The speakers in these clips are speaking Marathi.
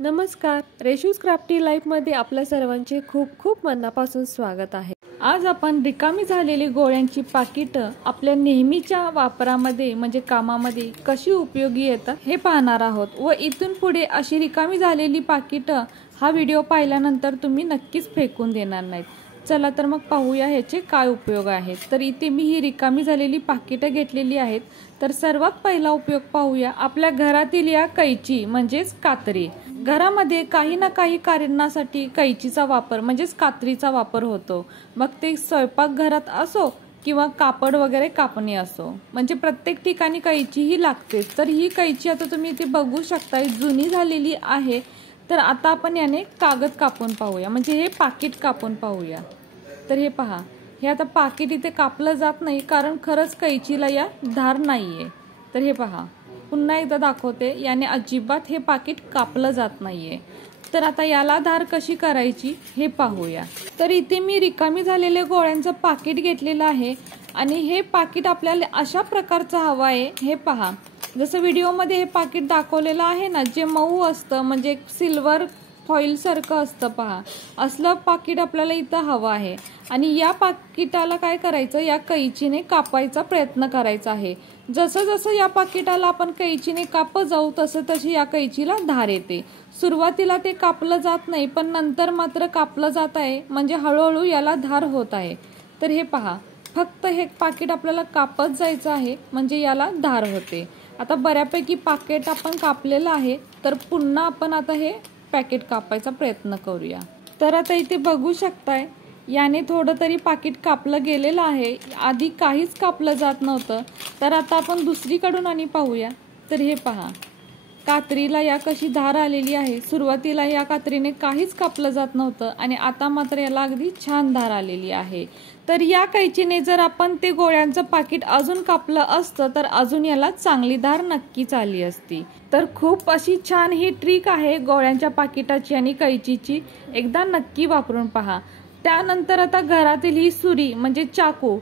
नमस्कार, रेशूज क्राफ्टी लाईफमध्ये आपल्या सर्वांचे खूप खूप मनापासून स्वागत आहे। आज आपण रिकामी झालेली गोळ्यांची पाकिटं आपल्या नेहमीच्या वापरामध्ये म्हणजे कामामध्ये कशी उपयोगी येतात हे पाहणार आहोत व इथून पुढे अशी रिकामी झालेली पाकिटं हा व्हिडिओ पाहिल्यानंतर तुम्ही नक्कीच फेकून देणार नाहीत। चला तर मग पाहूया ह्याचे काय उपयोग आहेत। तर इथे मी ही रिकामी झालेली पाकिटं घेतलेली आहेत। तर सर्वात पहिला उपयोग पाहूया आपल्या घरातील या कैची म्हणजेच कात्री। घरामध्ये काही ना काही कारणासाठी कैचीचा वापर म्हणजेच कात्रीचा वापर होतो। मग ते स्वयंपाक घरात असो किंवा कापड वगैरे कापणे असो, म्हणजे प्रत्येक ठिकाणी कैची ही लागते। तर ही कैची आता तुम्ही इथे बघू शकता जुनी झालेली आहे। तर आता आपण याने कागद कापून पाहूया, म्हणजे हे पाकिट कापून पाहूया। तर हे पहा, हे आता पाकिट इथे कापलं जात नाही कारण खरंच कैचीला या धार नाहीये। तर हे पहा, पुन्हा एकदा दाखवते, याने अजिबात हे पाकिट कापलं जात नाहीये। तर आता याला धार कशी करायची हे पाहूया। तर इथे मी रिकामी झालेले गोळ्यांचं पाकिट घेतलेलं आहे आणि हे पाकिट आपल्याला अशा प्रकारचं हवं आहे। हे पहा, जसं व्हिडिओमध्ये हे पाकिट दाखवलेलं आहे ना, जे मऊ असतं म्हणजे सिल्वर फॉईल सारखं असतं, पहा असलं पाकिट आपल्याला इथं हवं आहे। आणि या पाकिटाला काय करायचं, या कैचीने कापायचा प्रयत्न करायचा आहे। जसं जसं या पाकिटाला आपण कैचीने कापत जाऊ तसं तशी या कैचीला धार येते। सुरुवातीला ते कापलं जात नाही, पण नंतर मात्र कापलं जात आहे, म्हणजे हळूहळू याला धार होत आहे। तर हे पहा, फक्त हे पाकिट आपल्याला कापत जायचं आहे म्हणजे याला धार होते। आता बऱ्यापैकी पाकिट आपण कापलेलं आहे, तर पुन्हा आपण आता हे पॅकेट कापायचा प्रयत्न करूया। तर आता इथे बघू शकताय, याने थोडं तरी पाकिट कापलं गेलेलं आहे। आधी काहीच कापलं जात नव्हतं। तर आता आपण दुसरीकडून आणि पाहूया। तर हे पहा, कात्रीला या कशी धार आलेली आहे। सुरुवातीला या कात्रीने काहीच कापलं जात नव्हतं आणि आता मात्र याला अगदी छान धार आलेली आहे। तर या कैचीने जर आपण ते गोळ्यांचं पाकिट अजून कापलं असतं तर अजून याला चांगली धार नक्कीच आली असती। तर खूप अशी छान ही ट्रिक आहे गोळ्यांच्या पाकिटाची आणि कैचीची, एकदा नक्की वापरून पहा। त्यानंतर आता घरातील ही सुरी म्हणजे चाकू,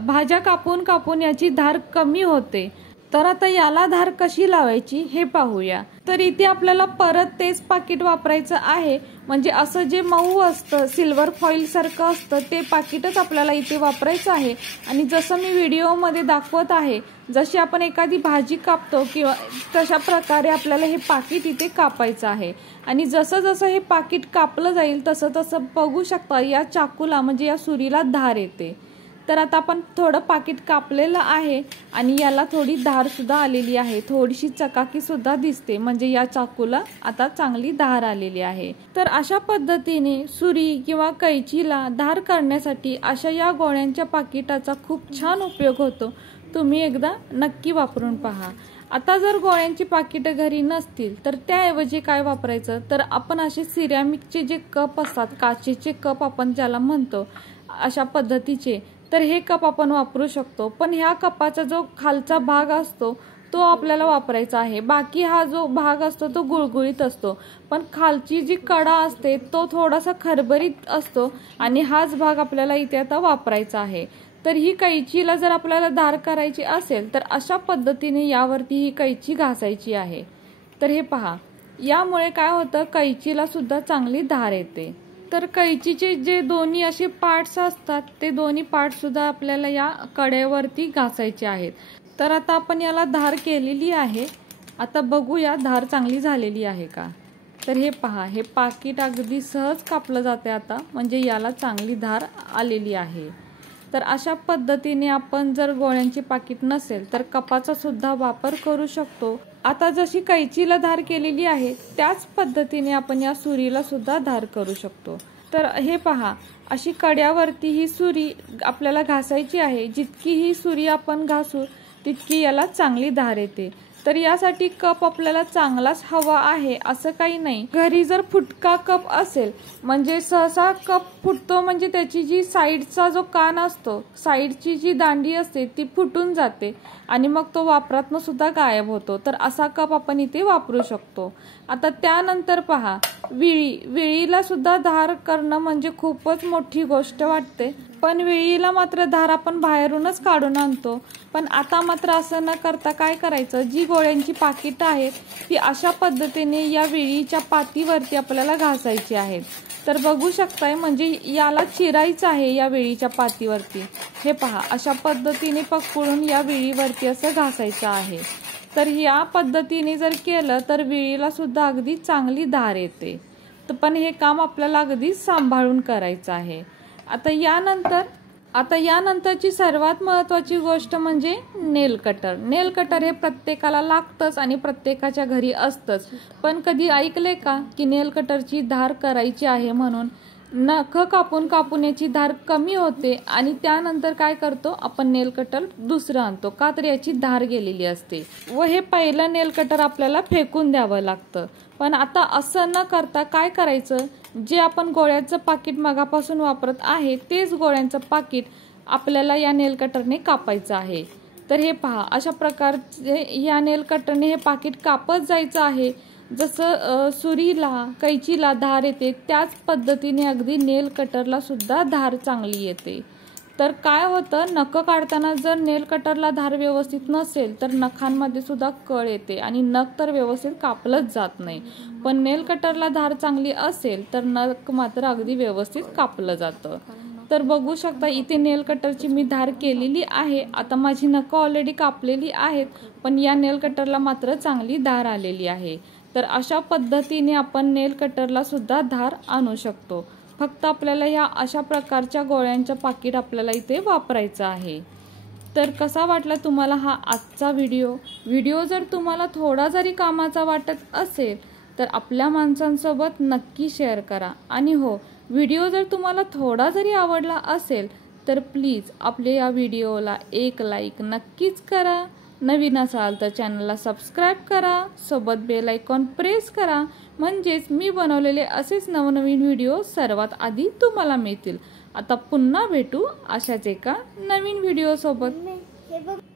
भाज्या कापून कापून याची धार कमी होते। तर आता याला धार कशी लावायची हे पाहूया। तर इथे आपल्याला परत तेच पाकिट वापरायचं आहे, म्हणजे असं जे मऊ असतं सिल्वर फॉईल सारखं असतं ते पाकिटच आपल्याला इथे वापरायचं आहे। आणि जसं मी व्हिडिओमध्ये दाखवत आहे, जशी आपण एखादी भाजी कापतो किंवा तशा प्रकारे आपल्याला हे पाकिट इथे कापायचं आहे। आणि जसं जसं हे पाकिट कापलं जाईल तसं तसं बघू शकता या चाकूला म्हणजे या सुरीला धार येते। तर आता आपण थोडं पाकिट कापलेलं आहे आणि याला थोडी धार सुद्धा आलेली आहे, थोडीशी चकाकी सुद्धा दिसते, म्हणजे या चाकूला आता चांगली धार आलेली आहे। तर अशा पद्धतीने सुरी किंवा कैचीला धार करण्यासाठी अशा या गोळ्यांच्या पाकिटाचा खूप छान उपयोग होतो। तुम्ही एकदा नक्की वापरून पहा। आता जर गोळ्यांची पाकिटं घरी नसतील तर त्याऐवजी काय वापरायचं, तर आपण असे सिरॅमिकचे जे कप असतात, काचेचे कप आपण ज्याला म्हणतो, अशा पद्धतीचे, तर हे कप आपण वापरू शकतो। पण ह्या कपाचा जो खालचा भाग असतो तो आपल्याला वापरायचा आहे। बाकी हा जो भाग असतो तो गुळगुळीत असतो, पण खालची जी कडा असते तो थोडासा खरबरीत असतो आणि हाच भाग आपल्याला इथे आता वापरायचा आहे। तर ही कैचीला जर आपल्याला धार करायची असेल तर अशा पद्धतीने यावरती ही कैची घासायची आहे। तर हे पहा, यामुळे काय होतं, कैचीला सुद्धा चांगली धार येते। तर कैचीचे जे दोन्ही असे पार्ट्स असतात ते दोन्ही पार्ट सुद्धा आपल्याला या कडेवरती घासायचे आहेत। तर आता आपण याला धार केलेली आहे। आता बघूया धार चांगली झालेली आहे का। तर हे पहा, हे पाकिट अगदी सहज कापलं जाते आता, म्हणजे याला चांगली धार आलेली आहे। तर अशा पद्धतीने आपण जर गोळ्यांची पाकिट नसेल तर कपाचा सुद्धा वापर करू शकतो। आता जशी कैचीला धार केलेली आहे त्याच पद्धतीने आपण या सुरीला सुद्धा धार करू शकतो। तर हे पहा, अशी कड्यावरती ही सुरी आपल्याला घासायची आहे। जितकी ही सुरी आपण घासू तितकी याला चांगली धार येते। तर यासाठी कप आपल्याला चांगलाच हवा आहे असं काही नाही। घरी जर फुटका कप असेल, म्हणजे सहसा कप फुटतो म्हणजे त्याची जी साईडचा जो कान असतो, साईडची जी दांडी असते ती फुटून जाते आणि मग तो वापरातनं सुद्धा गायब होतो। तर असा कप आपण इथे वापरू शकतो। आता त्यानंतर पहा, विळीला सुद्धा धार करणं म्हणजे खूपच मोठी गोष्ट वाटते, पण विळीला मात्र धार आपण बाहेरूनच काढून आणतो. पण आता मात्र असं न करता काय करायचं, जी गोळ्यांची पाकिटं आहेत ती अशा पद्धतीने या विळीच्या पातीवरती आपल्याला घासायची आहेत. तर बघू शकताय, म्हणजे याला चिरायचं आहे या विळीच्या पातीवरती. हे पहा, अशा पद्धतीने पकडून या विळीवरती असं घासायचं आहे. तर या पद्धतीने जर केलं तर विळीला सुद्धा अगदी चांगली धार येते. पण हे काम आपल्याला अगदी सांभाळून करायचं आहे. आता यानंतरची सर्वात महत्त्वाची गोष्ट म्हणजे नेल कटर. नेल कटर हे प्रत्येकाला लागतंच आणि प्रत्येकाच्या घरी असतंच. पण कधी ऐकले का की नेल कटरची धार करायची आहे म्हणून नख कापून याची धार कमी होते आणि त्यानंतर काय करतो आपण, नेल कटर दुसरं आणतो, का तर याची धार गेलेली असते व हे पहिलं नेल कटर आपल्याला फेकून द्यावं लागतं. पण आता असं न करता काय करायचं, जे आपण गोळ्याचं पाकिट मगापासून वापरत आहे तेच गोळ्यांचं पाकिट आपल्याला या नेल कटरने कापायचं आहे. तर हे पहा, अशा प्रकारचे या नेल कटरने हे पाकिट कापत जायचं आहे. जसं सुरीला कैचीला धार येते त्याच पद्धतीने अगदी नेल कटरला सुद्धा धार चांगली येते. तर काय होतं, नख काढताना जर नेल कटरला धार व्यवस्थित नसेल तर नखांमध्ये सुद्धा कळ येते आणि नख तर व्यवस्थित कापलंच जात नाही. पण नेल कटरला धार चांगली असेल तर नख मात्र अगदी व्यवस्थित कापलं जातं. तर बघू शकता, इथे नेल कटरची मी धार केलेली आहे. आता माझी नख ऑलरेडी कापलेली आहेत, पण या नेल कटरला मात्र चांगली धार आलेली आहे. तर अशा पद्धतीने आपण नेल कटरला सुद्धा धार आणू शकतो. फक्त आपल्याला या अशा प्रकारच्या गोळ्यांचं पाकिट आपल्याला इथे वापरायचं आहे. तर कसा वाटला तुम्हाला हा आजचा व्हिडिओ जर तुम्हाला थोडा जरी कामाचा वाटत असेल तर आपल्या माणसांसोबत नक्की शेअर करा. आणि हो, व्हिडिओ जर तुम्हाला थोडा जरी आवडला असेल तर प्लीज आपल्या या व्हिडिओला एक लाईक नक्कीच करा. नवीन असाल तर चॅनलला सबस्क्राईब करा, सोबत बेल आयकॉन प्रेस करा, म्हणजेच मी बनवलेले असेच नवनवीन व्हिडिओ सर्वात आधी तुम्हाला मिळतील. आता पुन्हा भेटू अशाच एका नवीन व्हिडिओ सोबत.